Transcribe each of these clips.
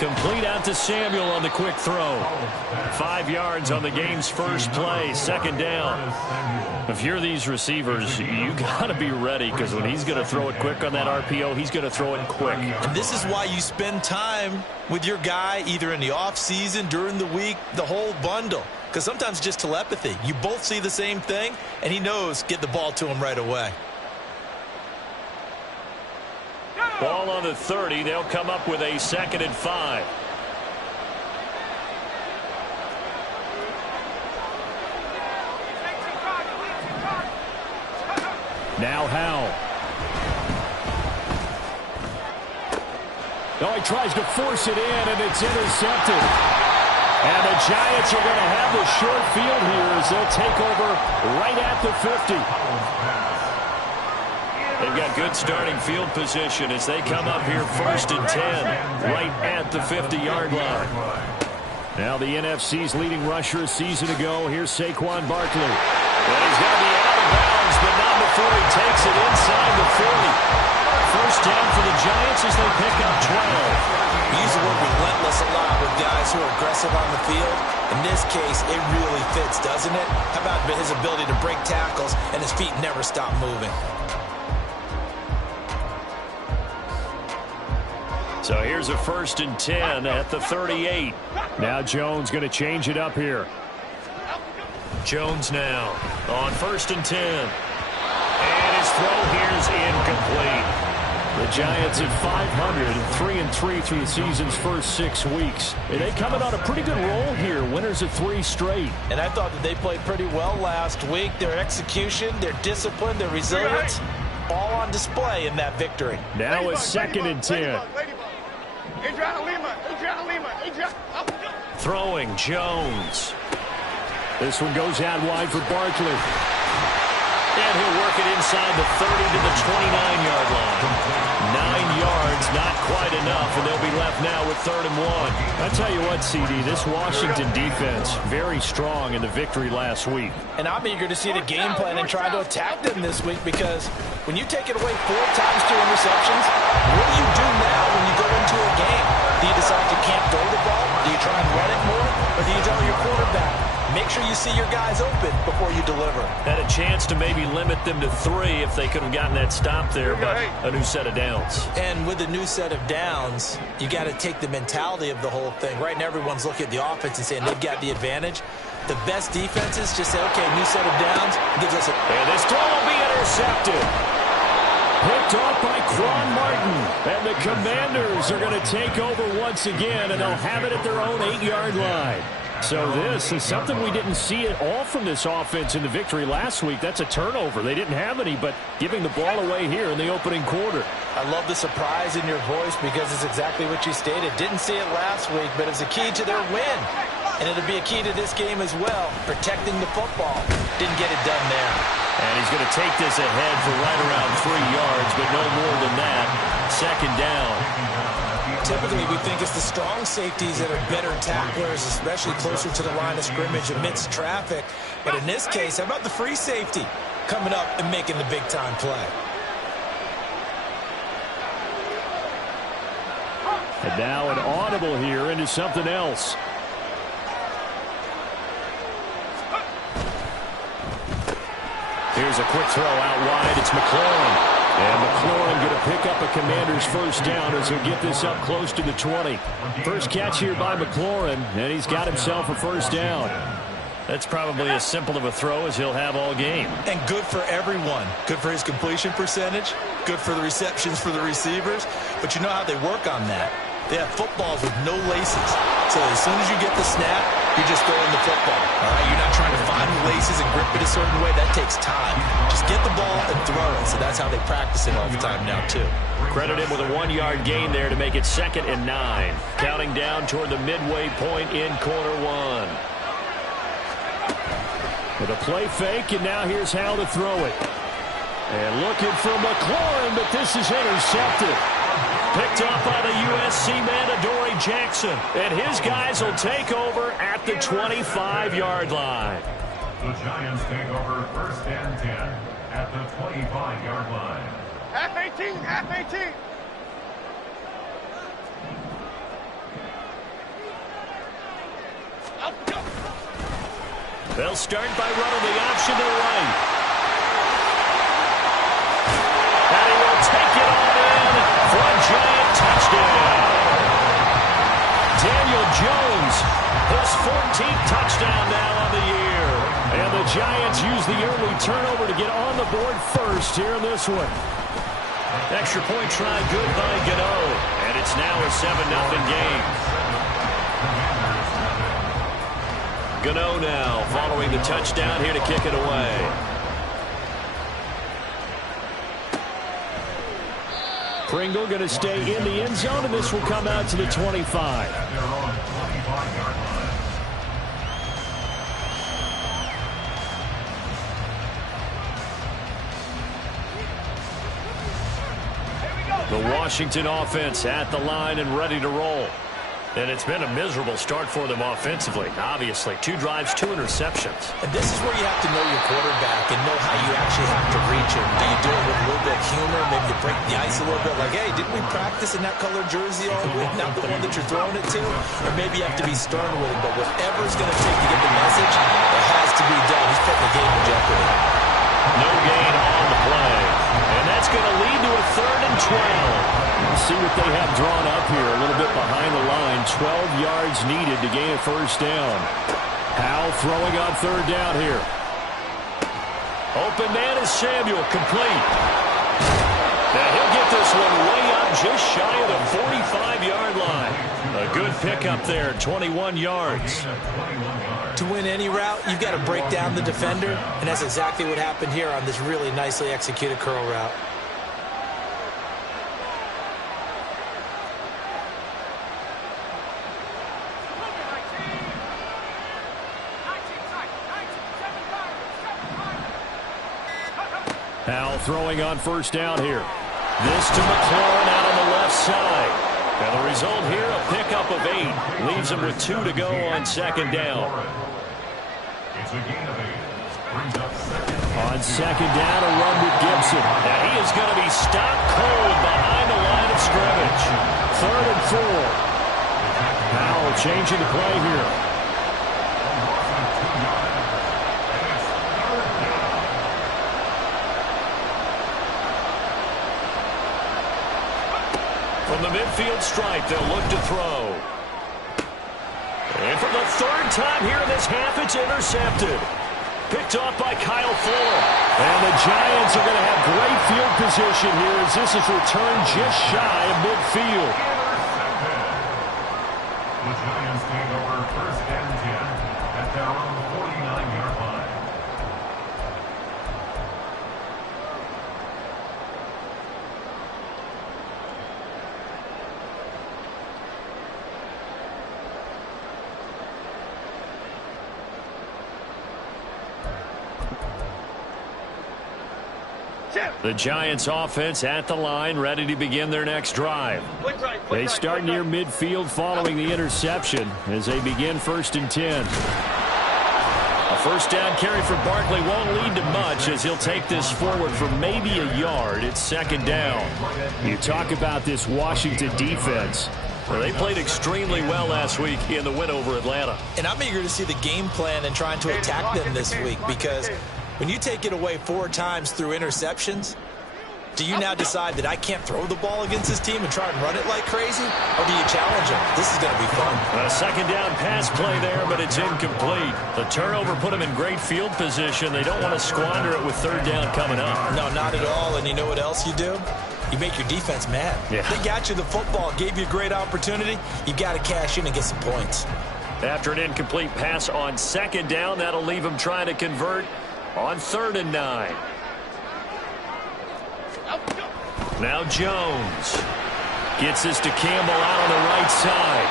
Complete out to Samuel on the quick throw. 5 yards on the game's first play, second down. If you're these receivers, you got to be ready, because when he's going to throw it quick on that RPO, he's going to throw it quick. And this is why you spend time with your guy either in the offseason, during the week, the whole bundle. Because sometimes just telepathy. You both see the same thing, and he knows get the ball to him right away. Ball on the 30. They'll come up with a 2nd and 5. Now Howell. Oh, he tries to force it in, and it's intercepted. And the Giants are going to have the short field here as they'll take over right at the 50. They've got good starting field position as they come up here 1st and 10, right at the 50-yard line. Now the NFC's leading rusher a season ago. Here's Saquon Barkley. And he's going to be out of bounds, but not before he takes it inside the 40. First down for the Giants as they pick up 12. We use the word relentless a lot with guys who are aggressive on the field. In this case, it really fits, doesn't it? How about his ability to break tackles and his feet never stop moving? So here's a 1st and 10 at the 38. Now Jones going to change it up here. Jones now on 1st and 10. And his throw here's incomplete. The Giants at 500, 3-3 through the season's first 6 weeks. They coming on a pretty good roll here, winners of 3 straight. And I thought that they played pretty well last week. Their execution, their discipline, their resilience, all on display in that victory. Now a 2nd and 10. Throwing Jones. This one goes out wide for Barkley. And he'll work it inside the 30 to the 29-yard line. 9 yards, not quite enough, and they'll be left now with 3rd and 1. I tell you what, CD, this Washington defense, very strong in the victory last week. And I'm eager to see the game plan and try to attack them this week, because when you take it away 4 times 2 interceptions, what do you do now when you go into a game? Do you decide you can't throw the ball? Do you try and run it more? Or do you tell your quarterback, make sure you see your guys open before you deliver? Had a chance to maybe limit them to 3 if they could have gotten that stop there, but a new set of downs. And with a new set of downs, you got to take the mentality of the whole thing. Right now, everyone's looking at the offense and saying they've got the advantage. The best defenses just say, okay, new set of downs. Gives us a... And this throw will be intercepted. Picked off by Quan Martin. And the Commanders are going to take over once again, and they'll have it at their own 8-yard line. So this is something we didn't see at all from this offense in the victory last week. That's a turnover. They didn't have any, but giving the ball away here in the opening quarter. I love the surprise in your voice, because it's exactly what you stated. Didn't see it last week, but it's a key to their win. And it'll be a key to this game as well, protecting the football. Didn't get it done there. And he's going to take this ahead for right around 3 yards, but no more than that. 2nd down. Typically, we think it's the strong safeties that are better tacklers, especially closer to the line of scrimmage amidst traffic. But in this case, how about the free safety coming up and making the big-time play? And now an audible here into something else. Here's a quick throw out wide. It's McLaurin. And McLaurin going to pick up a Commander's first down as he'll get this up close to the 20. First catch here by McLaurin, and he's got himself a first down. That's probably as simple of a throw as he'll have all game. And good for everyone. Good for his completion percentage. Good for the receptions for the receivers. But you know how they work on that. They have footballs with no laces. So as soon as you get the snap, you're just throwing the football. All right, you're not trying to find the laces and grip it a certain way. That takes time. Just get the ball and throw it. So that's how they practice it all the time now, too. Credit him with a 1-yard gain there to make it 2nd and 9. Counting down toward the midway point in quarter 1. With a play fake, and now here's how to throw it. And looking for McLaurin, but this is intercepted. Picked up by the USC man, Adoree Jackson. And his guys will take over at the 25-yard line. The Giants take over 1st and 10 at the 25-yard line. Half 18, half 18. They'll start by running the option to the right. And he will take it on in for a Giant touchdown. Daniel Jones, his 14th touchdown now on the year. And the Giants use the early turnover to get on the board first here in this one. Extra point try good by Gano. And it's now a 7-0 game. Gano now following the touchdown here to kick it away. Pringle going to stay in the end zone, and this will come out to the 25. The Washington offense at the line and ready to roll. And it's been a miserable start for them offensively. Obviously, 2 drives, 2 interceptions. And this is where you have to know your quarterback and know how you actually have to reach him. Do you do it with a little bit of humor? Maybe you break the ice a little bit. Like, hey, didn't we practice in that color jersey all week? Not the one that you're throwing it to? Or maybe you have to be stern with him. But whatever it's going to take to get the message, it has to be done. He's putting the game in jeopardy. No gain on the play. And that's going to lead to a 3rd and 12. We'll see what they have drawn up here. A little bit behind the line. 12 yards needed to gain a first down. Howell throwing on 3rd down here. Open man is Samuel. Complete. Now he'll get this one way up just shy of the 45-yard line. A good pickup there. 21 yards. To win any route, you've got to break down the defender, and that's exactly what happened here on this really nicely executed curl route. Howell throwing on 1st down here. This to McLaurin out on the left side. And the result here, a pickup of 8. Leaves him with 2 to go on 2nd down. It's a gain of 8. Brings up 2nd. On 2nd down, a run with Gibson. And he is going to be stopped cold behind the line of scrimmage. 3rd and 4. Howell changing the play here. From the midfield stripe, they'll look to throw. And for the 3rd time here in this half, it's intercepted. Picked off by Kyle Fuller. And the Giants are going to have great field position here as this is returned just shy of midfield. The Giants take over 1st and 10 at their own 49-yard line. The Giants offense at the line, ready to begin their next drive. They start near midfield following the interception as they begin 1st and 10. A 1st down carry for Barkley won't lead to much as he'll take this forward for maybe a yard. It's 2nd down. You talk about this Washington defense. Well, they played extremely well last week in the win over Atlanta. And I'm eager to see the game plan and trying to attack them this week because when you take it away 4 times through interceptions, do you now decide that I can't throw the ball against this team and try and run it like crazy? Or do you challenge them? This is going to be fun. A 2nd down pass play there, but it's incomplete. The turnover put them in great field position. They don't want to squander it with 3rd down coming up. No, not at all. And you know what else you do? You make your defense mad. Yeah. They got you the football, gave you a great opportunity. You got to cash in and get some points. After an incomplete pass on 2nd down, that'll leave them trying to convert on 3rd and 9. Now Jones gets this to Campbell out on the right side.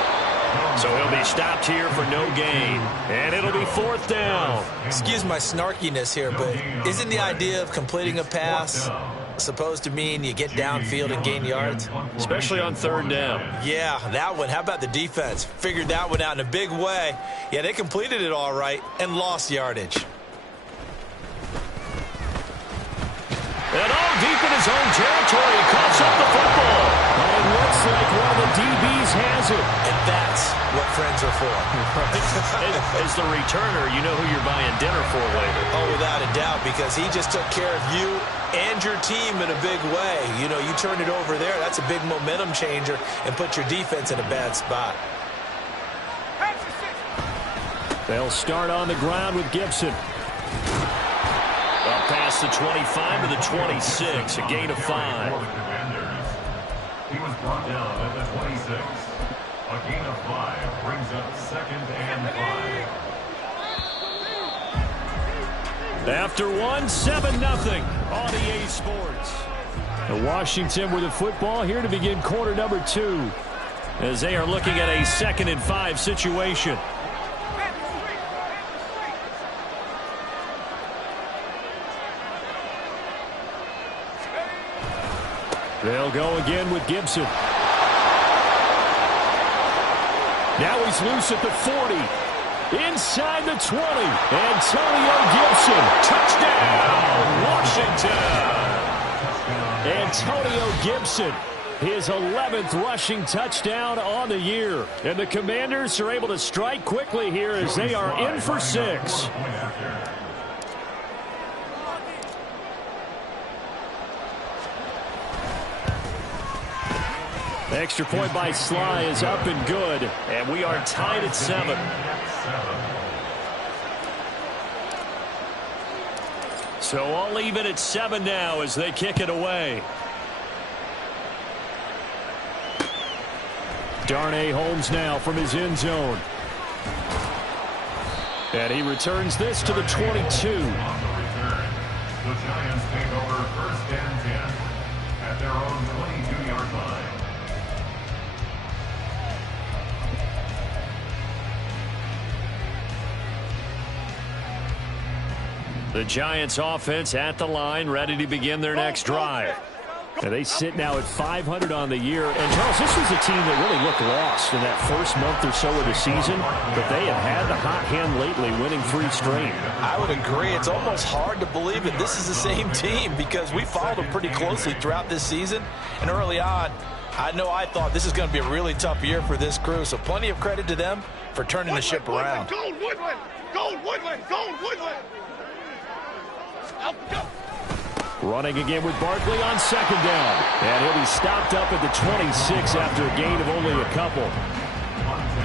So he'll be stopped here for no gain. And it'll be 4th down. Excuse my snarkiness here, but isn't the idea of completing a pass supposed to mean you get downfield and gain yards? Especially on 3rd down. Yeah, that one. How about the defense? Figured that one out in a big way. Yeah, they completed it all right and lost yardage. And all deep in his own territory, he coughs up the football. And it looks like one of the DBs has it. And that's what friends are for. As the returner, you know who you're buying dinner for later. Oh, without a doubt, because he just took care of you and your team in a big way. You know, you turned it over there. That's a big momentum changer and put your defense in a bad spot. They'll start on the ground with Gibson. Up past the 25 to the 26, a gain of 5. He was brought down at the 26. A gain of 5 brings up 2nd and 5. After 1, 7-0 on EA Sports. The Washington with the football here to begin quarter number 2 as they are looking at a 2nd and 5 situation. They'll go again with Gibson. Now he's loose at the 40. Inside the 20. Antonio Gibson. Touchdown, Washington. Antonio Gibson. His 11th rushing touchdown on the year. And the Commanders are able to strike quickly here as they are in for 6. The extra point by Sly is up and good, and we are tied at 7. So all even at 7 now as they kick it away. Darnay Holmes now from his end zone. And he returns this to the 22. The Giants take over 1st and 10 at their own 22-yard line. The Giants offense at the line, ready to begin their next drive. And they sit now at 500 on the year. And, Charles, this was a team that really looked lost in that first month or so of the season. But they have had the hot hand lately, winning 3 straight. I would agree. It's almost hard to believe that this is the same team because we followed them pretty closely throughout this season. And early on, I thought this is going to be a really tough year for this crew. So plenty of credit to them for turning the ship around. Gold Woodland! Gold Woodland! Gold Woodland! Running again with Barkley on 2nd down. And he'll be stopped up at the 26 after a gain of only a couple.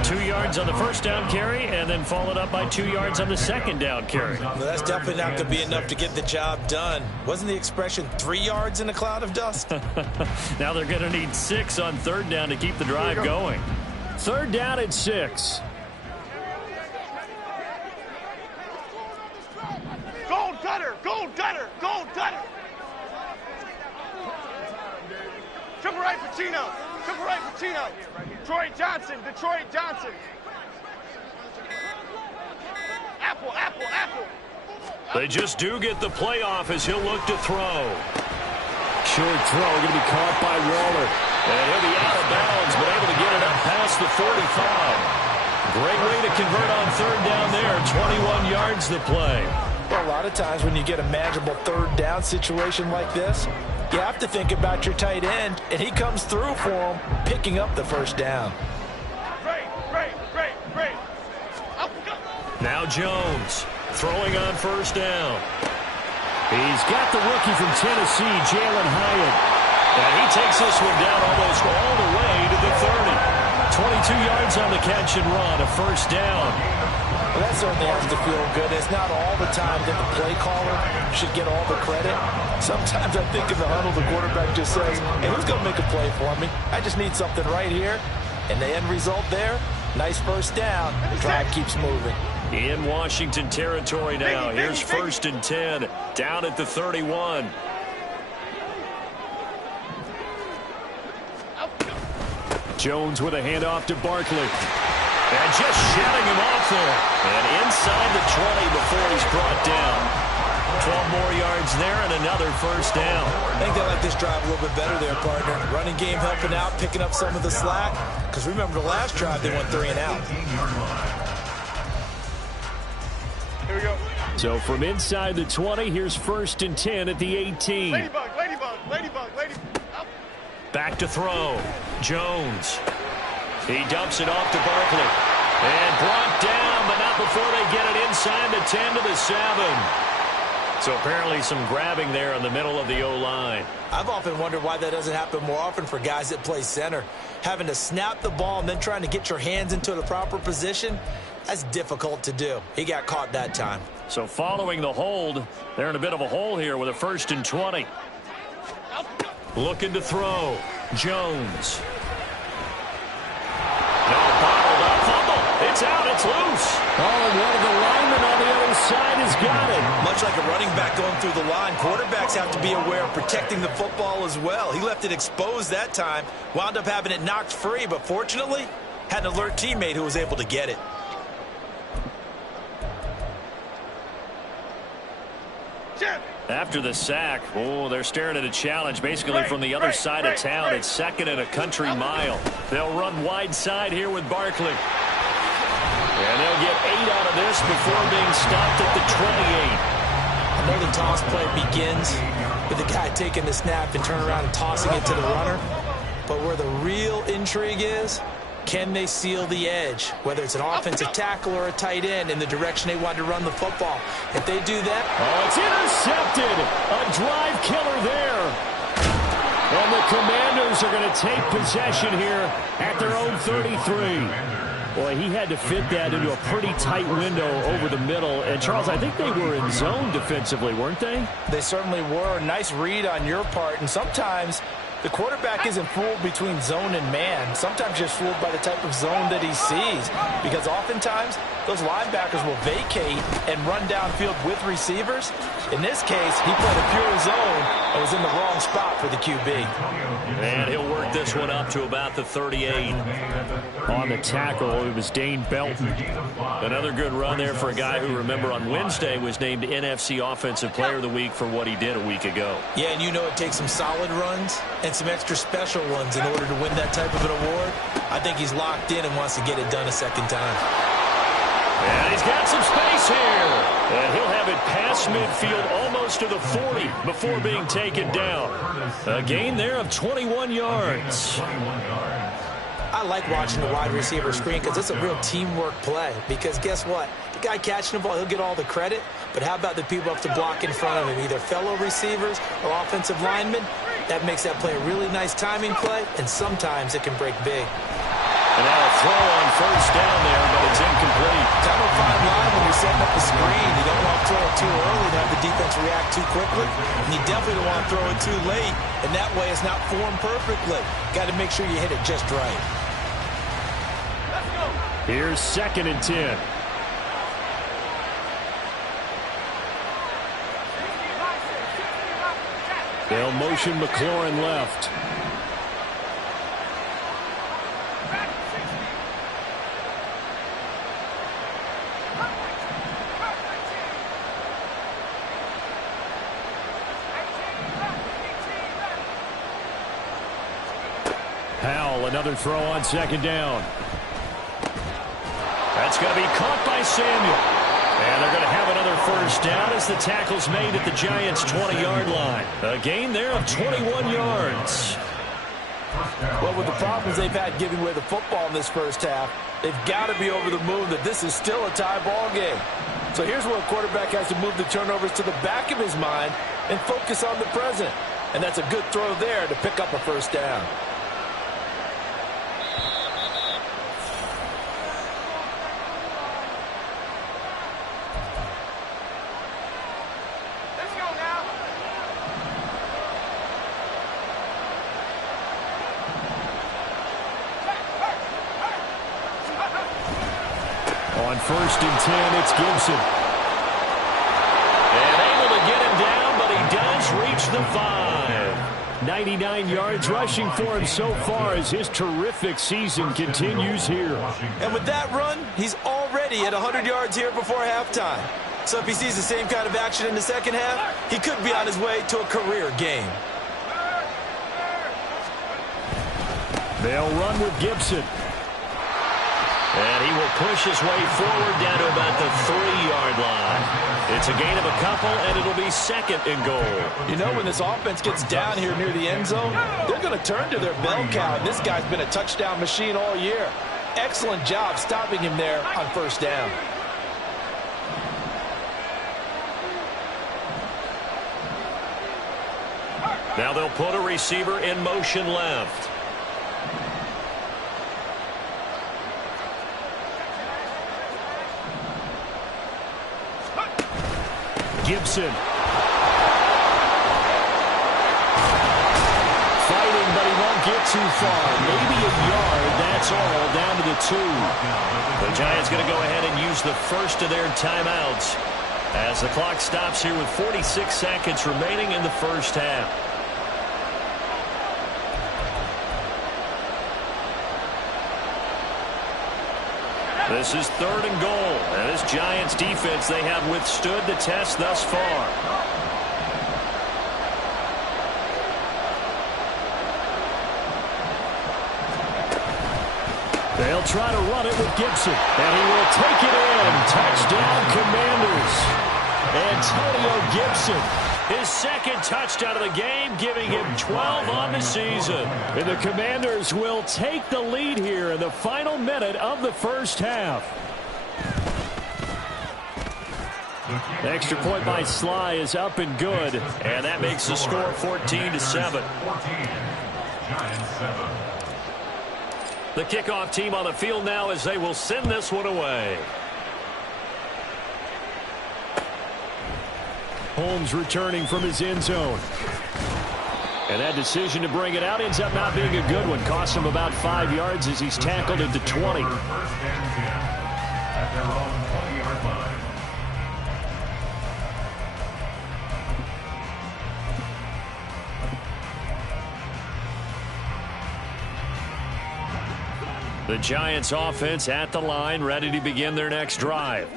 2 yards on the first down carry and then followed up by 2 yards on the 2nd down carry. Well, that's definitely not going to be enough to get the job done. Wasn't the expression 3 yards in a cloud of dust? Now they're going to need 6 on 3rd down to keep the drive going. 3rd down and 6. Gold Gutter! Gold Gutter! Gold Gutter! Triple right Pacino! Triple right Pacino! Detroit Johnson! Detroit Johnson! Apple! Apple! Apple! They just do get the playoff as he'll look to throw. Short throw going to be caught by Waller. And he'll be out of bounds, but able to get it up past the 45. Great way to convert on 3rd down there. 21 yards to play. Well, a lot of times when you get a manageable 3rd down situation like this, you have to think about your tight end, and he comes through for him, picking up the 1st down. Great! Now Jones throwing on 1st down. He's got the rookie from Tennessee, Jalen Hyatt. And he takes this one down almost all the way to the 30. 22 yards on the catch and run, a 1st down. Well, that certainly has to feel good. It's not all the time that the play caller should get all the credit. Sometimes I think in the huddle, the quarterback just says, hey, who's going to make a play for me? I just need something right here. And the end result there, nice 1st down. The drive keeps moving. In Washington territory now. Here's 1st and 10, down at the 31. Jones with a handoff to Barkley. And just shutting him off there. And inside the 20 before he's brought down. 12 more yards there and another 1st down. I think they like this drive a little bit better there, partner. Running game helping out, picking up some of the slack. Because remember the last drive, they went 3 and out. Here we go. So from inside the 20, here's 1st and 10 at the 18. Ladybug! Ladybug! Ladybug! Ladybug! Back to throw. Jones. He dumps it off to Barkley. And brought down, but not before they get it inside the 10 to the 7. So apparently some grabbing there in the middle of the O-line. I've often wondered why that doesn't happen more often for guys that play center. Having to snap the ball and then trying to get your hands into the proper position, that's difficult to do. He got caught that time. So following the hold, they're in a bit of a hole here with a 1st and 20. Looking to throw. Jones. No, bottled up fumble. It's out. It's loose. Oh, and one of the linemen on the other side has got it. Much like a running back going through the line, quarterbacks have to be aware of protecting the football as well. He left it exposed that time, wound up having it knocked free, but fortunately, had an alert teammate who was able to get it. After the sack, oh, they're staring at a challenge basically from the other side of town. It's 2nd and a country mile. They'll run wide side here with Barkley. And they'll get 8 out of this before being stopped at the 28. I know the toss play begins with the guy taking the snap and turn around and tossing it to the runner. But where the real intrigue is, can they seal the edge, whether it's an offensive tackle or a tight end, in the direction they want to run the football? If they do that... Oh, it's intercepted. A drive killer there. And the Commanders are going to take possession here at their own 33. Boy, he had to fit that into a pretty tight window over the middle. And, Charles, I think they were in zone defensively, weren't they? They certainly were. Nice read on your part. And sometimes the quarterback isn't fooled between zone and man. Sometimes just fooled by the type of zone that he sees. Because oftentimes, those linebackers will vacate and run downfield with receivers. In this case, he played a pure zone and was in the wrong spot for the QB. And he'll work this one up to about the 38. On the tackle, it was Dane Belton. Another good run there for a guy who, remember, on Wednesday was named NFC Offensive Player of the Week for what he did a week ago. Yeah, and you know it takes some solid runs and some extra special ones in order to win that type of an award. I think he's locked in and wants to get it done a second time. And he's got some space here. And he'll have it past midfield almost to the 40 before being taken down. A gain there of 21 yards. I like watching the wide receiver screen because it's a real teamwork play. Because guess what? The guy catching the ball, he'll get all the credit. But how about the people up to block in front of him, either fellow receivers or offensive linemen? That makes that play a really nice timing play, and sometimes it can break big. And now a throw on 1st down there, but it's incomplete. Kind of a fine line when you're setting up a screen. You don't want to throw it too early to have the defense react too quickly. And you definitely don't want to throw it too late. And that way it's not formed perfectly. Got to make sure you hit it just right. Here's 2nd and 10. They'll motion McLaurin left. Howell, another throw on 2nd down. That's going to be caught by Samuel. And they're going to have another 1st down as the tackle's made at the Giants' 20-yard line. A gain there of 21 yards. Well, with the problems they've had giving away the football in this first half, they've got to be over the moon that this is still a tie ball game. So here's where a quarterback has to move the turnovers to the back of his mind and focus on the present. And that's a good throw there to pick up a 1st down. On 1st and 10, it's Gibson. And able to get him down, but he does reach the 5. 99 yards rushing for him so far as his terrific season continues here. And with that run, he's already at 100 yards here before halftime. So if he sees the same kind of action in the second half, he could be on his way to a career game. They'll run with Gibson. And he will push his way forward down to about the 3-yard line. It's a gain of a couple, and it'll be second and goal. You know, when this offense gets down here near the end zone, they're going to turn to their bell cow. This guy's been a touchdown machine all year. Excellent job stopping him there on first down. Now they'll put a receiver in motion left. Gibson. Fighting, but he won't get too far. Maybe a yard, that's all, down to the 2. The Giants going to go ahead and use the first of their timeouts as the clock stops here with 46 seconds remaining in the first half. This is third and goal. And this Giants defense, they have withstood the test thus far. They'll try to run it with Gibson. And he will take it in. Touchdown, Commanders. Antonio Gibson. His second touchdown of the game, giving him 12 on the season. And the Commanders will take the lead here in the final minute of the first half. Extra point by Sly is up and good. And that makes the score 14-7. The kickoff team on the field now as they will send this one away. Holmes returning from his end zone. And that decision to bring it out ends up not being a good one. Costs him about 5 yards as he's tackled at the 20. At their own 20-yard line. The Giants offense at the line, ready to begin their next drive.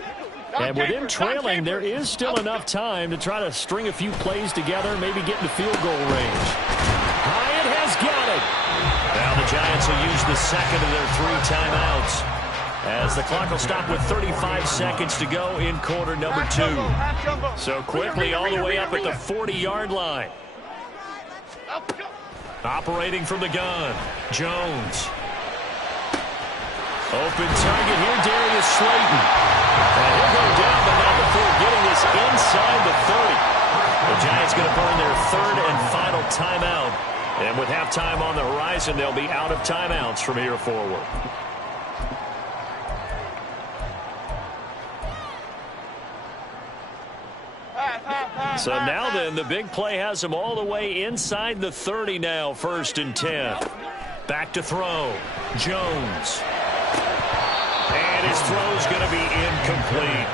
And with him trailing, there is still enough time to try to string a few plays together, maybe get into field goal range. Hyatt has got it. Now the Giants will use the second of their 3 timeouts as the clock will stop with 35 seconds to go in quarter number 2. So quickly all the way up at the 40-yard line. Operating from the gun, Jones. Open target here, Darius Slayton. And he'll go down, but not before getting this inside the 30. The Giants going to burn their third and final timeout. And with halftime on the horizon, they'll be out of timeouts from here forward. So now then, the big play has them all the way inside the 30 now, 1st and 10. Back to throw, Jones. And his throw's going to be incomplete.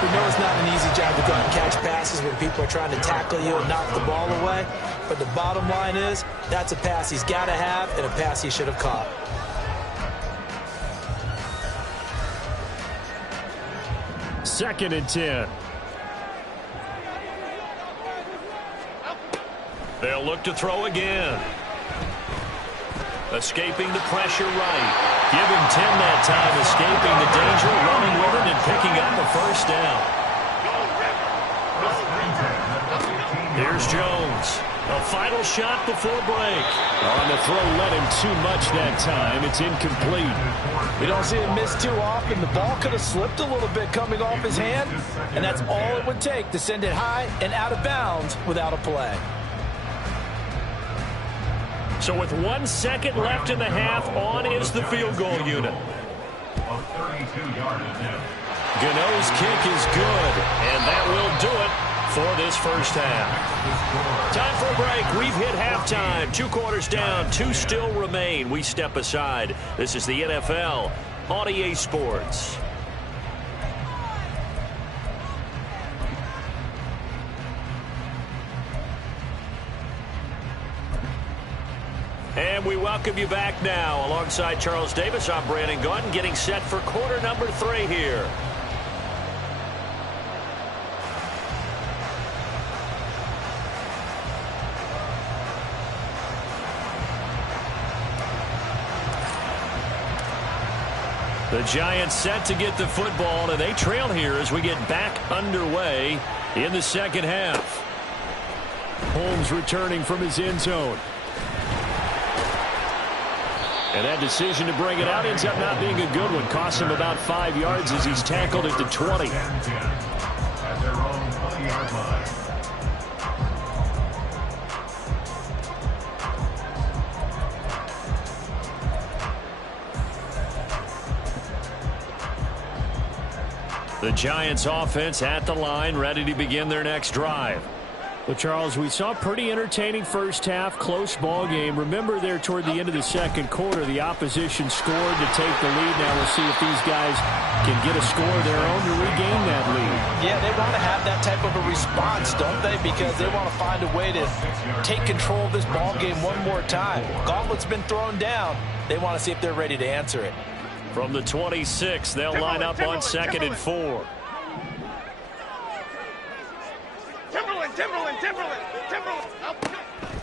We know it's not an easy job to go and catch passes when people are trying to tackle you and knock the ball away. But the bottom line is, that's a pass he's got to have and a pass he should have caught. Second and 10. They'll look to throw again. Escaping the pressure right. Give him 10 that time, escaping the danger, running with it, and picking up the first down. Here's Jones. A final shot before break. On the throw, let him too much that time. It's incomplete. We don't see him miss too often. The ball could have slipped a little bit coming off his hand, and that's all it would take to send it high and out of bounds without a play. So with 1 second left in the half, on is the field goal unit. A 32-yard attempt. Gano's kick is good, and that will do it for this first half. Time for a break. We've hit halftime. 2 quarters down, 2 still remain. We step aside. This is the NFL on EA Sports. And we welcome you back now. Alongside Charles Davis, I'm Brandon Gaudin, getting set for quarter number 3 here. The Giants set to get the football, and they trail here as we get back underway in the second half. Holmes returning from his end zone. And that decision to bring it out ends up not being a good one. Costs him about 5 yards as he's tackled at the 20. At their own 20-yard line. The Giants offense at the line, ready to begin their next drive. Well, Charles, we saw a pretty entertaining first half, close ball game. Remember there toward the end of the second quarter, the opposition scored to take the lead. Now we'll see if these guys can get a score of their own to regain that lead. Yeah, they want to have that type of a response, don't they? Because they want to find a way to take control of this ball game one more time. Gauntlet's been thrown down. They want to see if they're ready to answer it. From the 26, they'll line up on 2nd and 4. Timberland.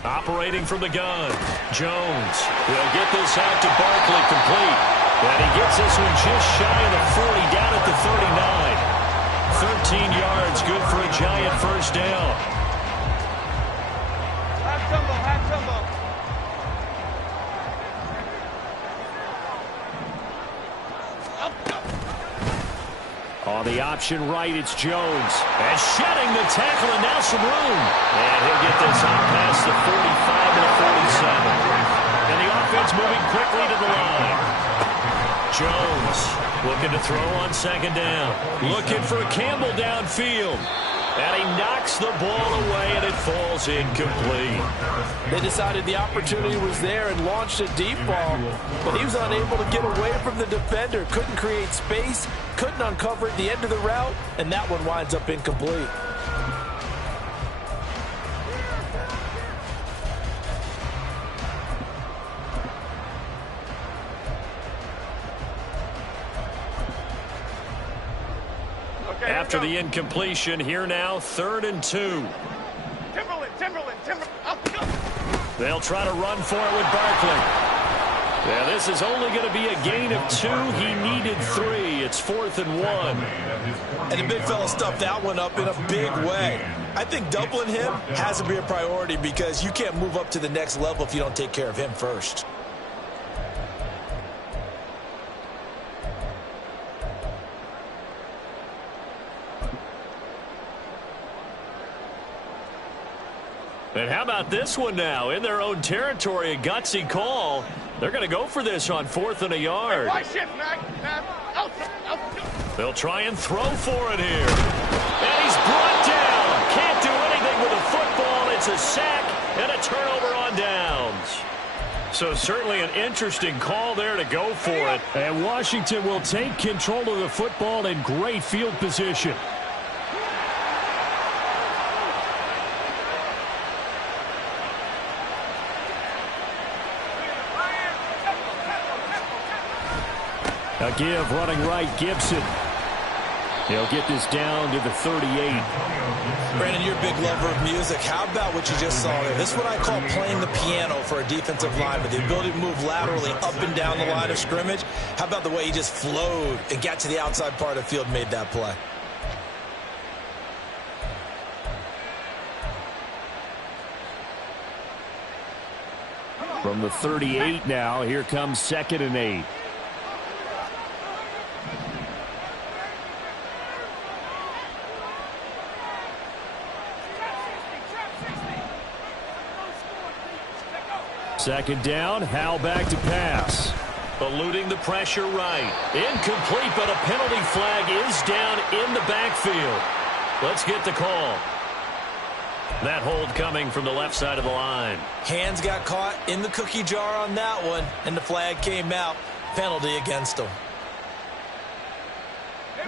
Operating from the gun. Jones will get this out to Barkley complete. And he gets this one just shy of the 40 down at the 39. 13 yards, good for a Giant first down. Half tumble. On the option right, it's Jones. And shedding the tackle, and now some room. And he'll get this out past the 45 and the 47. And the offense moving quickly to the line. Jones looking to throw on 2nd down. Looking for Campbell downfield. And he knocks the ball away, and it falls incomplete. They decided the opportunity was there and launched a deep ball, but he was unable to get away from the defender. Couldn't create space, couldn't uncover at the end of the route, and that one winds up incomplete. After the incompletion, here now, 3rd and 2. Timberland. They'll try to run for it with Barkley. Yeah, this is only going to be a gain of 2. He needed 3. It's 4th and 1. And the big fella stuffed that one up in a big way. I think doubling him has to be a priority because you can't move up to the next level if you don't take care of him first. And how about this one now? In their own territory, a gutsy call. They're going to go for this on 4th and a yard. Why shift, Mac? Out. They'll try and throw for it here. And he's brought down. Can't do anything with the football. It's a sack and a turnover on downs. So certainly an interesting call there to go for it. And Washington will take control of the football in great field position. A give running right, Gibson. He'll get this down to the 38. Brandon, you're a big lover of music. How about what you just saw there? This is what I call playing the piano for a defensive lineman. The ability to move laterally up and down the line of scrimmage. How about the way he just flowed and got to the outside part of the field and made that play? From the 38 now, here comes 2nd and 8. Second down, Howell back to pass. Eluding the pressure right. Incomplete, but a penalty flag is down in the backfield. Let's get the call. That hold coming from the left side of the line. Hands got caught in the cookie jar on that one, and the flag came out. Penalty against him.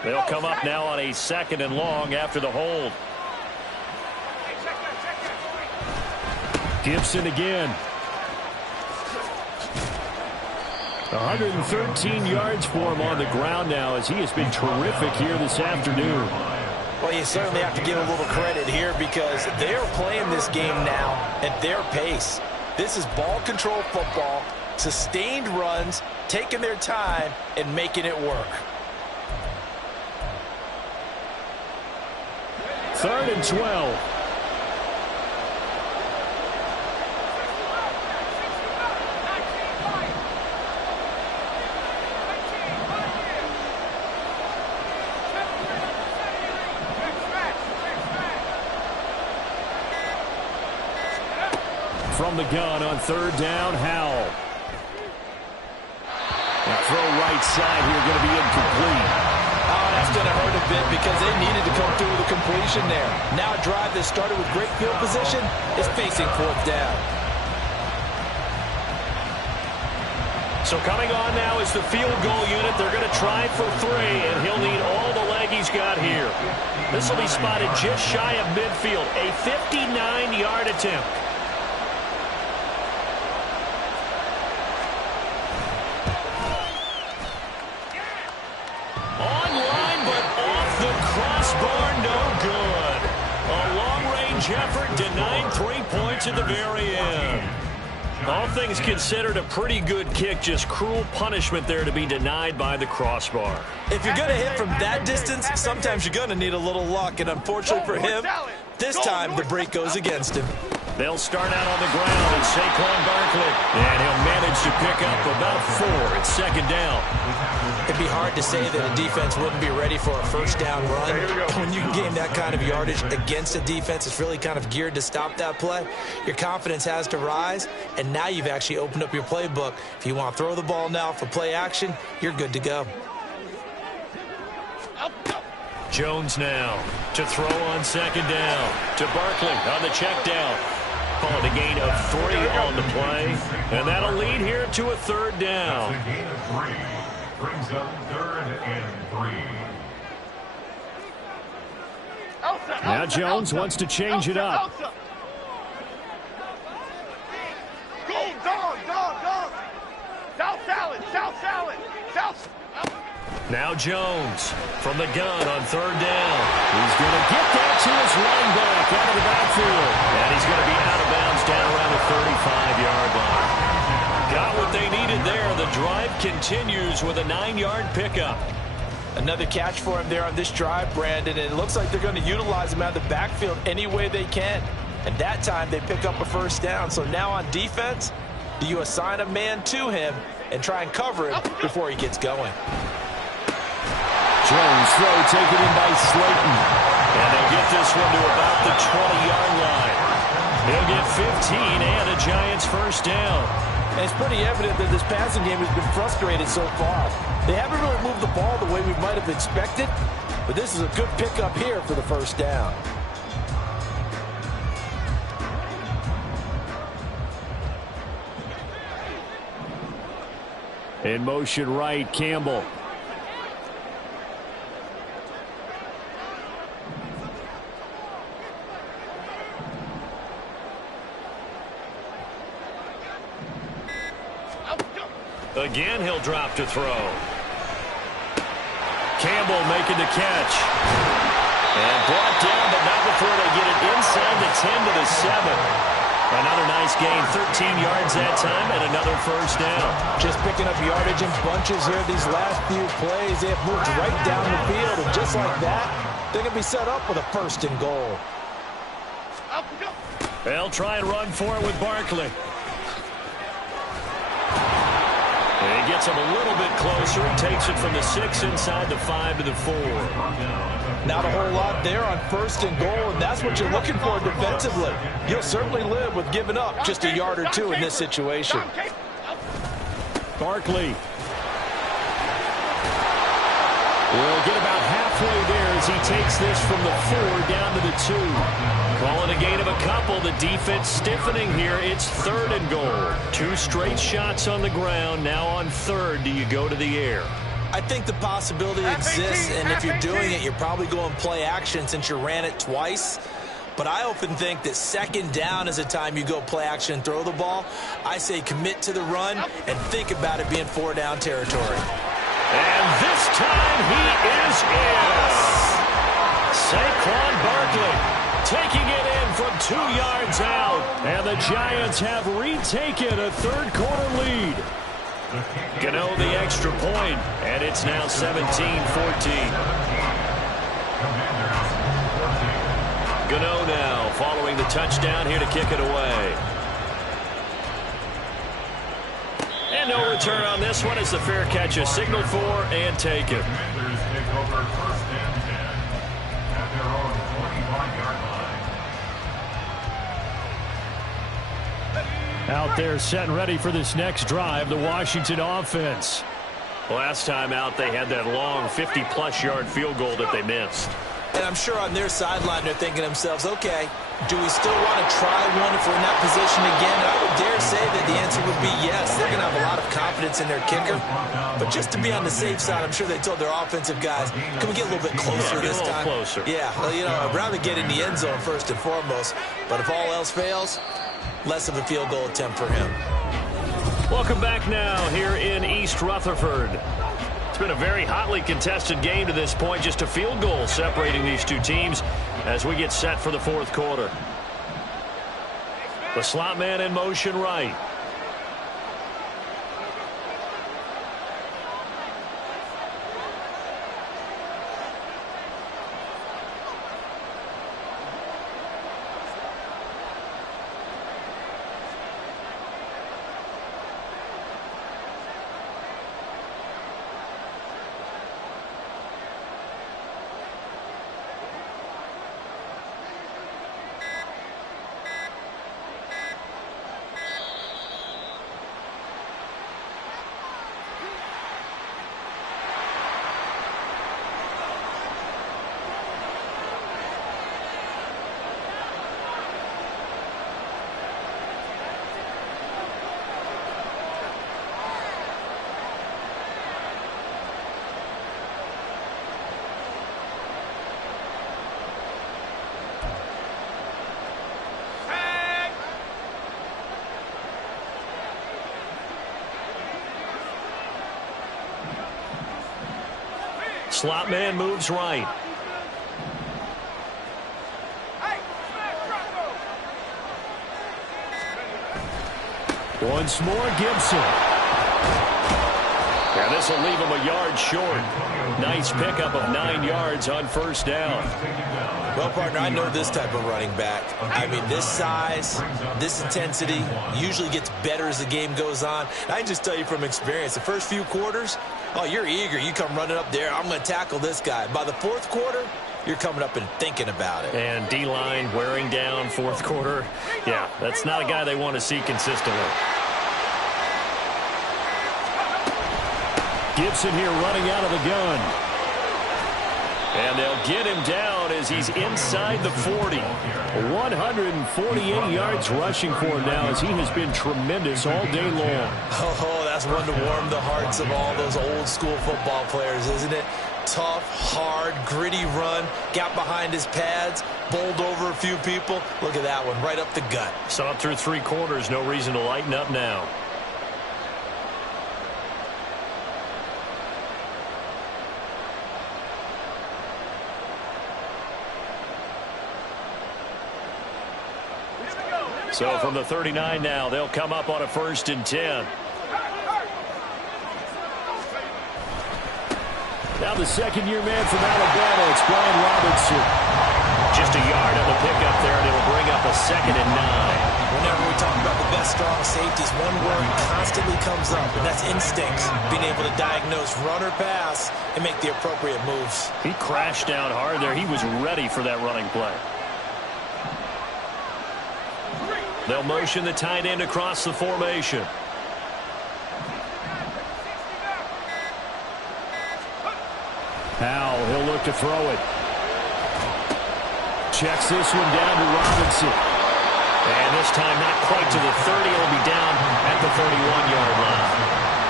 They'll come up now on a 2nd and long after the hold. Gibson again. 113 yards for him on the ground now as he has been terrific here this afternoon. Well, you certainly have to give a little credit here because they're playing this game now at their pace. This is ball control football. Sustained runs, taking their time, and making it work. 3rd and 12. From the gun on 3rd down, Howell. Now throw right side here, going to be incomplete. Oh, that's going to hurt a bit because they needed to come through with a completion there. Now a drive that started with great field position is facing 4th down. So coming on now is the field goal unit. They're going to try for 3, and he'll need all the leg he's got here. This will be spotted just shy of midfield, a 59-yard attempt. Effort denying 3 points at the very end. All things considered, a pretty good kick, just cruel punishment there to be denied by the crossbar. If you're going to hit from that distance, sometimes you're going to need a little luck, and unfortunately for him, this time the break goes against him. They'll start out on the ground, and Saquon Barkley, and he'll manage to pick up about 4 at 2nd down. It'd be hard to say that a defense wouldn't be ready for a 1st down run. When you can gain that kind of yardage against a defense that's really kind of geared to stop that play, your confidence has to rise, and now you've actually opened up your playbook. If you want to throw the ball now for play action, you're good to go. Jones now to throw on 2nd down to Barkley on the check down. Calling a gain of 3 on the play, and that'll lead here to a 3rd down. That's a gain of 3. Brings up 3rd and 3. Now Jones wants to change it up. Go, dog. South salad. Now Jones from the gun on 3rd down. He's going to get that to his running back out of the backfield. And he's going to be out of bounds down around the 35-yard line. Got what they needed there. The drive continues with a 9-yard pickup. Another catch for him there on this drive, Brandon, and it looks like they're going to utilize him out of the backfield any way they can. And that time they pick up a 1st down. So now on defense, do you assign a man to him and try and cover him before he gets going? Jones throw taken in by Slayton. And they'll get this one to about the 20-yard line. He'll get 15 and a Giants 1st down. And it's pretty evident that this passing game has been frustrated so far. They haven't really moved the ball the way we might have expected, but this is a good pickup here for the 1st down. In motion right, Campbell. Again, he'll drop to throw. Campbell making the catch. And brought down, but not before they get it inside the 10 to the 7. Another nice gain, 13 yards that time, and another 1st down. Just picking up yardage in bunches here these last few plays. They have moved right down the field, and just like that, they're going to be set up with a 1st and goal. They'll try and run for it with Barkley. And he gets him a little bit closer. He takes it from the 6 inside the 5 to the 4. Not a whole lot there on 1st and goal, and that's what you're looking for defensively. You'll certainly live with giving up just a yard or 2 in this situation. Barkley will get about halfway there as he takes this from the 4 down to the 2. Calling a gain of a couple. The defense stiffening here. It's 3rd and goal. 2 straight shots on the ground. Now on 3rd, do you go to the air? I think the possibility exists, and if you're doing it, you're probably going play action since you ran it twice. But I often think that 2nd down is a time you go play action and throw the ball. I say commit to the run and think about it being 4 down territory. And this time he is in. Saquon Barkley taking it in from 2 yards out. And the Giants have retaken a third-quarter lead. Gano the extra point, and it's now 17-14. Gano now following the touchdown here to kick it away. And no return on this one as the fair catch is signaled for and taken. Commanders take over 1st and 10 at their own 25-yard line. Out there set and ready for this next drive, the Washington offense. Last time out, they had that long 50-plus yard field goal that they missed. And I'm sure on their sideline they're thinking to themselves, okay, do we still want to try one if we're in that position again? And I would dare say that the answer would be yes. They're going to have a lot of confidence in their kicker. But just to be on the safe side, I'm sure they told their offensive guys, can we get a little bit closer this time? Closer. Yeah, well, you know, I'd rather get in the end zone first and foremost. But if all else fails, less of a field goal attempt for him. Welcome back now here in East Rutherford. It's been a very hotly contested game to this point. Just a field goal separating these two teams as we get set for the fourth quarter. The slot man in motion right. Slot man moves right. Once more, Gibson. And this will leave him a yard short. Nice pickup of 9 yards on first down. Well, partner, I know this type of running back. I mean, this size, this intensity usually gets better as the game goes on. And I can just tell you from experience, the first few quarters, oh, you're eager. You come running up there, I'm going to tackle this guy. By the fourth quarter, you're coming up and thinking about it. And D-line wearing down fourth quarter. Yeah, that's not a guy they want to see consistently. Gibson here running out of the gun. And they'll get him down as he's inside the 40. 148 yards rushing for him now as he has been tremendous all day long. Oh, that's one to warm the hearts of all those old school football players, isn't it? Tough, hard, gritty run, got behind his pads, bowled over a few people. Look at that one, right up the gut. Saw it through 3 quarters, no reason to lighten up now. So from the 39 now, they'll come up on a 1st and 10. Now the second-year man from Alabama, it's Brian Robinson. Just a yard on the pickup there, and it'll bring up a 2nd and 9. Whenever we talk about the best strong safeties, one word constantly comes up, and that's instincts. Being able to diagnose run or pass and make the appropriate moves. He crashed down hard there. He was ready for that running play. They'll motion the tight end across the formation. Now he'll look to throw it. Checks this one down to Robinson. And this time not quite to the 30. It'll be down at the 31-yard line.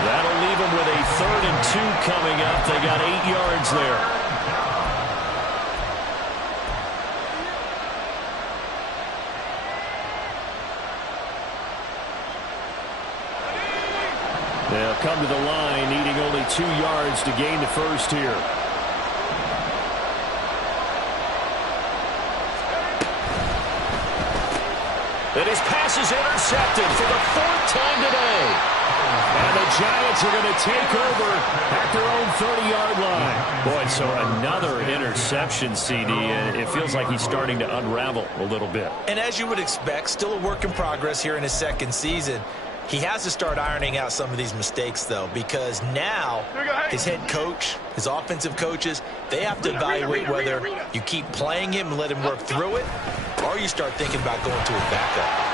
That'll leave him with a 3rd and 2 coming up. They got 8 yards there. They'll come to the line, needing only 2 yards to gain the first here. And his pass is intercepted for the 4th time today. And the Giants are going to take over at their own 30-yard line. Boy, so another interception, CD. It feels like he's starting to unravel a little bit. And as you would expect, still a work in progress here in his 2nd season. He has to start ironing out some of these mistakes, though, because now his head coach, his offensive coaches, they have to evaluate whether you keep playing him and let him work through it, or you start thinking about going to his backup.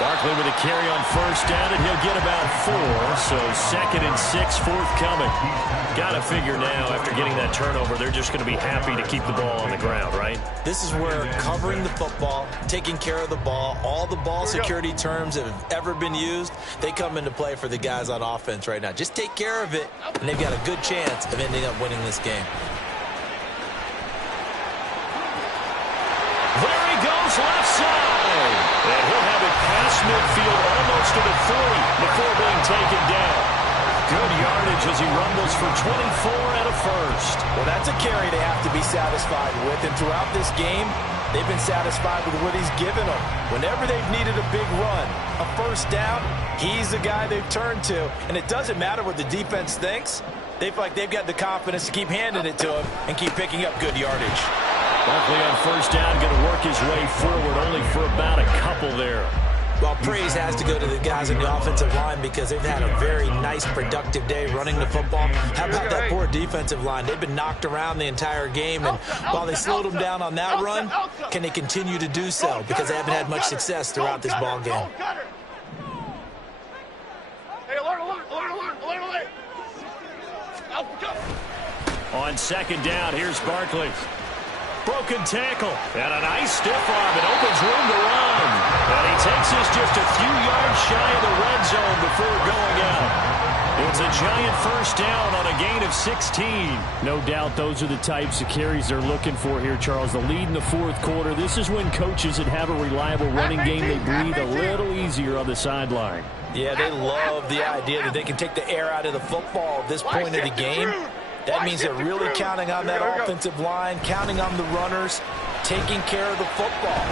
Barkley with a carry on 1st down, and he'll get about 4. So 2nd and 6 forthcoming. Got to figure now, after getting that turnover, they're just going to be happy to keep the ball on the ground, right? This is where covering the football, taking care of the ball, all the ball security terms that have ever been used, they come into play for the guys on offense right now. Just take care of it, and they've got a good chance of ending up winning this game. There he goes, left side. And he'll have it past midfield, almost to the 40 before being taken down. Good yardage as he rumbles for 24 and a first. Well, that's a carry they have to be satisfied with. And throughout this game, they've been satisfied with what he's given them. Whenever they've needed a big run, a 1st down, he's the guy they've turned to. And it doesn't matter what the defense thinks. They feel like they've got the confidence to keep handing it to him and keep picking up good yardage. Barkley on 1st down, going to work his way forward, only for about a couple there. Well, praise has to go to the guys on the offensive line because they've had a very nice, productive day running the football. How about that poor defensive line? They've been knocked around the entire game, and while they slowed them down on that run, can they continue to do so? Because they haven't had much success throughout this ball game. Hey, alert. On 2nd down, here's Barkley. Broken tackle, and a nice stiff arm. It opens room to run. And he takes this just a few yards shy of the red zone before going out. It's a Giant 1st down on a gain of 16. No doubt those are the types of carries they're looking for here, Charles. The lead in the 4th quarter. This is when coaches that have a reliable running game, they breathe a little easier on the sideline. Yeah, they love the idea that they can take the air out of the football at this point of the game. That means they're really counting on that offensive line, counting on the runners, taking care of the football.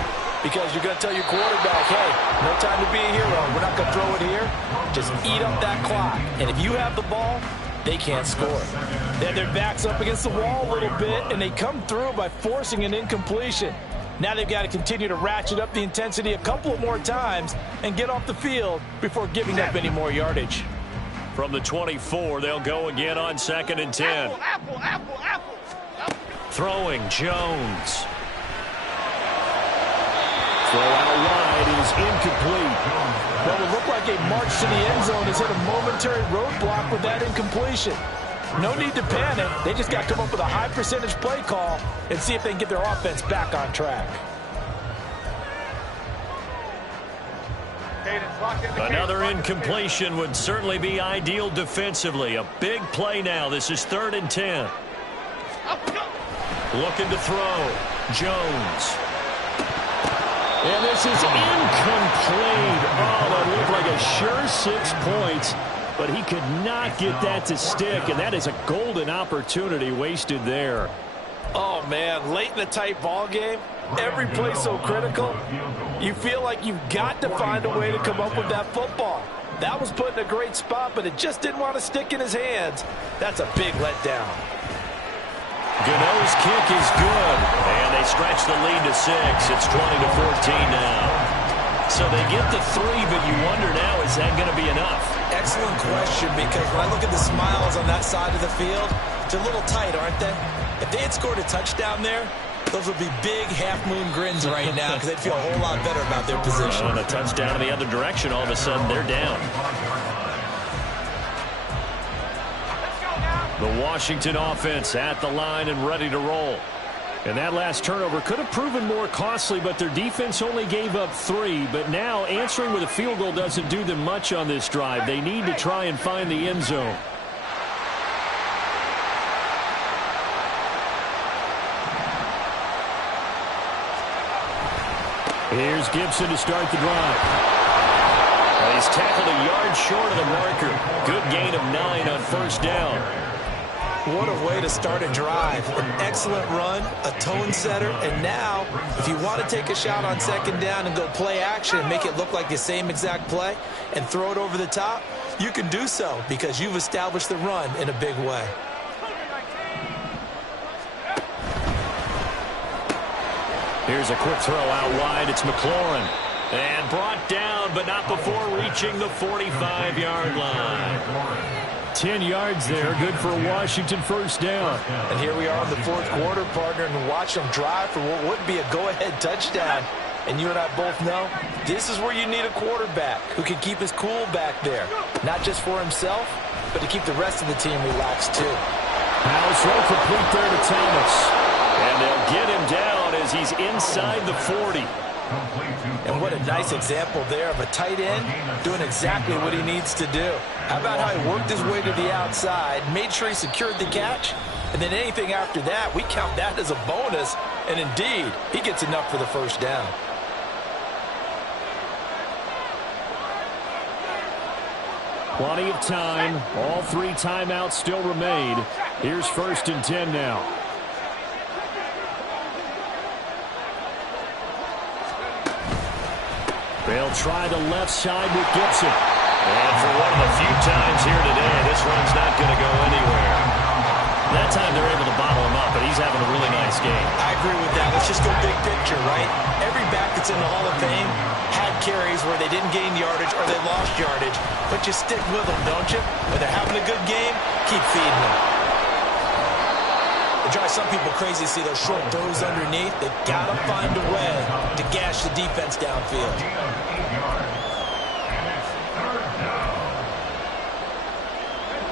Because you're going to tell your quarterback, hey, no time to be a hero. We're not going to throw it here. Just eat up that clock. And if you have the ball, they can't score. They have their backs up against the wall a little bit, and they come through by forcing an incompletion. Now they've got to continue to ratchet up the intensity a couple of more times and get off the field before giving up any more yardage. From the 24, they'll go again on 2nd and 10. Apple. Throwing, Jones. Throw out wide is incomplete. Well, it looked like a march to the end zone has hit a momentary roadblock with that incompletion. No need to panic. They just got to come up with a high percentage play call and see if they can get their offense back on track. Another incompletion would certainly be ideal defensively. A big play now. This is 3rd and 10. Looking to throw. Jones. And this is incomplete. Oh, that looked like a sure 6 points. But he could not get that to stick, and that is a golden opportunity wasted there. Oh, man, late in a tight ball game, every play so critical. You feel like you've got to find a way to come up with that football. That was put in a great spot, but it just didn't want to stick in his hands. That's a big letdown. Gano's kick is good, and they stretch the lead to 6. It's 20-14 now. So they get the 3, but you wonder now, is that going to be enough? Excellent question, because when I look at the smiles on that side of the field, they're a little tight, aren't they? If they had scored a touchdown there, those would be big half-moon grins right now because they'd feel a whole lot better about their position. On a touchdown in the other direction, all of a sudden they're down. The Washington offense at the line and ready to roll. And that last turnover could have proven more costly, but their defense only gave up 3. But now answering with a field goal doesn't do them much on this drive. They need to try and find the end zone. Here's Gibson to start the drive. Well, he's tackled a yard short of the marker. Good gain of 9 on 1st down. What a way to start a drive. An excellent run, a tone setter, and now, if you want to take a shot on second down and go play action and make it look like the same exact play and throw it over the top, you can do so because you've established the run in a big way. Here's a quick throw out wide. It's McLaurin. And brought down, but not before reaching the 45-yard line. 10 yards there, good for a Washington first down. And here we are in the fourth quarter, partner, and watch them drive for what would be a go-ahead touchdown. And you and I both know this is where you need a quarterback who can keep his cool back there. Not just for himself, but to keep the rest of the team relaxed too. Now throw complete there to Thomas. And they'll get him down as he's inside the 40. And what a nice example there of a tight end doing exactly what he needs to do. How about how he worked his way to the outside, made sure he secured the catch, and then anything after that, we count that as a bonus. And indeed, he gets enough for the first down. Plenty of time. All 3 timeouts still remain. Here's 1st and 10 now. They'll try the left side with Gibson. And for one of the few times here today, this run's not going to go anywhere. That time they're able to bottle him up, but he's having a really nice game. I agree with that. Let's just go big picture, right? Every back that's in the Hall of Fame had carries where they didn't gain yardage or they lost yardage, but you stick with them, don't you? When they're having a good game, keep feeding them. It drives some people crazy to see those short throws underneath. They've got to find a way to gash the defense downfield.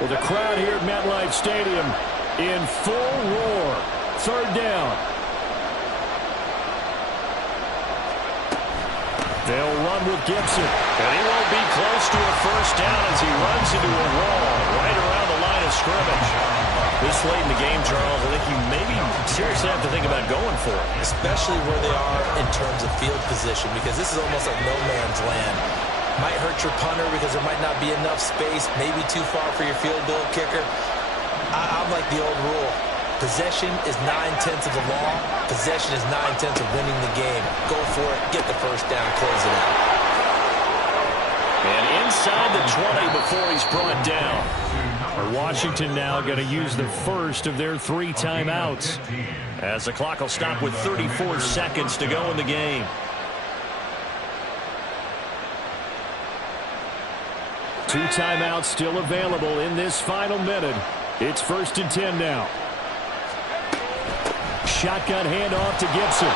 Well, the crowd here at MetLife Stadium in full roar. 3rd down. They'll run with Gibson. And he won't be close to a first down as he runs into a wall right around the line of scrimmage. This late in the game, Charles, I think you maybe seriously have to think about going for it. Especially where they are in terms of field position, because this is almost like no man's land. Might hurt your punter because there might not be enough space, maybe too far for your field goal kicker. I'm like the old rule. Possession is 9/10 of the law. Possession is 9/10 of winning the game. Go for it. Get the first down. Close it out. And inside the 20 before he's brought down. Washington now going to use the first of their 3 timeouts, as the clock will stop with 34 seconds to go in the game. Two timeouts still available in this final minute. It's 1st and 10 now. Shotgun handoff to Gibson.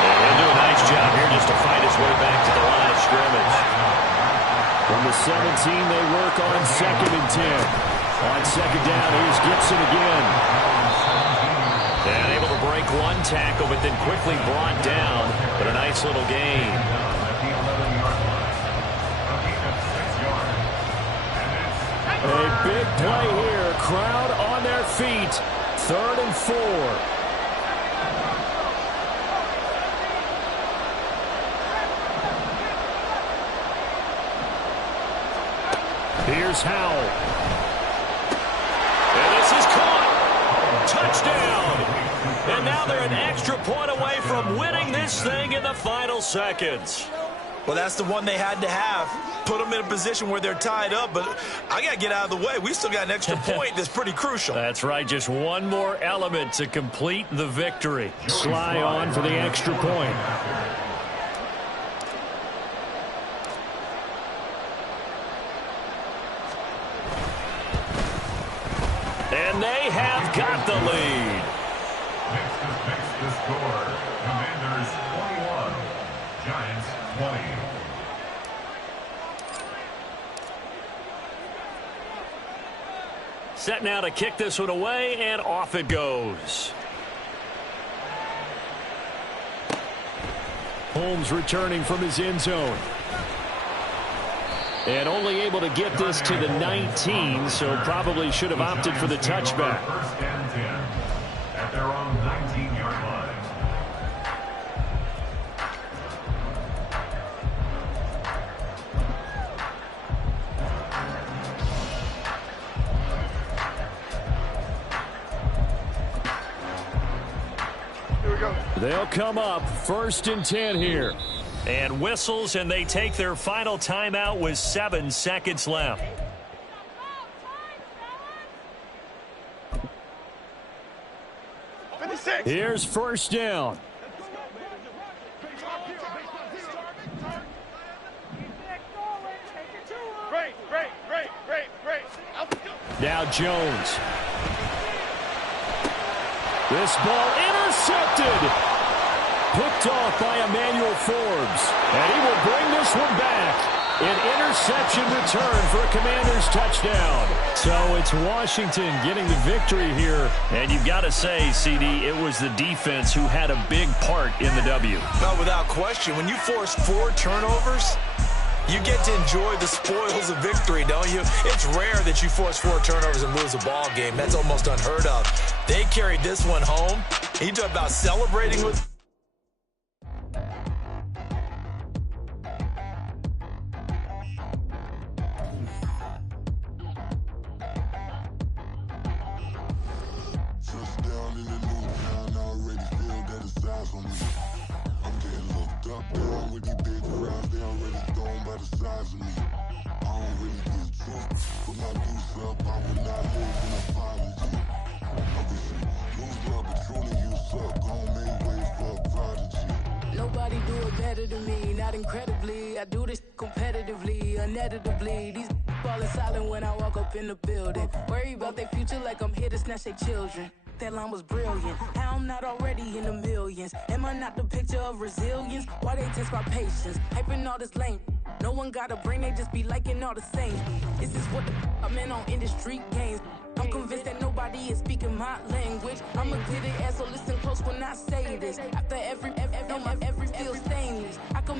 And he'll do a nice job here just to fight his way back to the line of scrimmage. From the 17, they work on 2nd and 10. On 2nd down, here's Gibson again. And able to break one tackle, but then quickly brought down. But a nice little gain. A big play here. Crowd on their feet. 3rd and 4. Here's Howell. And this is caught. Touchdown. And now they're an extra point away from winning this thing in the final seconds. Well, that's the one they had to have. Put them in a position where they're tied up, but I got to get out of the way. We still got an extra point that's pretty crucial. That's right. Just one more element to complete the victory. Sly on for the extra point. And they have got the lead. Next to fix the score, Commanders 21, Giants 20. Set now to kick this one away, and off it goes. Holmes returning from his end zone. And only able to get this to the 19, so probably should have opted for the touchback. 1st and 10 at their own 19-yard line. They'll come up 1st and 10 here. And whistles, and they take their final timeout with 7 seconds left. Here's 1st down. Now Jones. This ball intercepted. Picked off by Emmanuel Forbes. And he will bring this one back. An interception return for a Commanders touchdown. So it's Washington getting the victory here. And you've got to say, CD, it was the defense who had a big part in the W. No, without question. When you force 4 turnovers, you get to enjoy the spoils of victory, don't you? It's rare that you force 4 turnovers and lose a ball game. That's almost unheard of. They carried this one home. You talk about celebrating with... Nobody do it better than me, not incredibly. I do this competitively, uneditably. These falling silent when I walk up in the building. Worry about their future like I'm here to snatch their children. That line was brilliant. How I'm not already in the millions. Am I not the picture of resilience? Why they test my patience? Hyping all this lame. No one got a brain, they just be liking all the same. This is what the I'm in on industry games. I'm convinced that nobody is speaking my language. I'm a good ass, so listen close when I say this. After every feel stainless. I can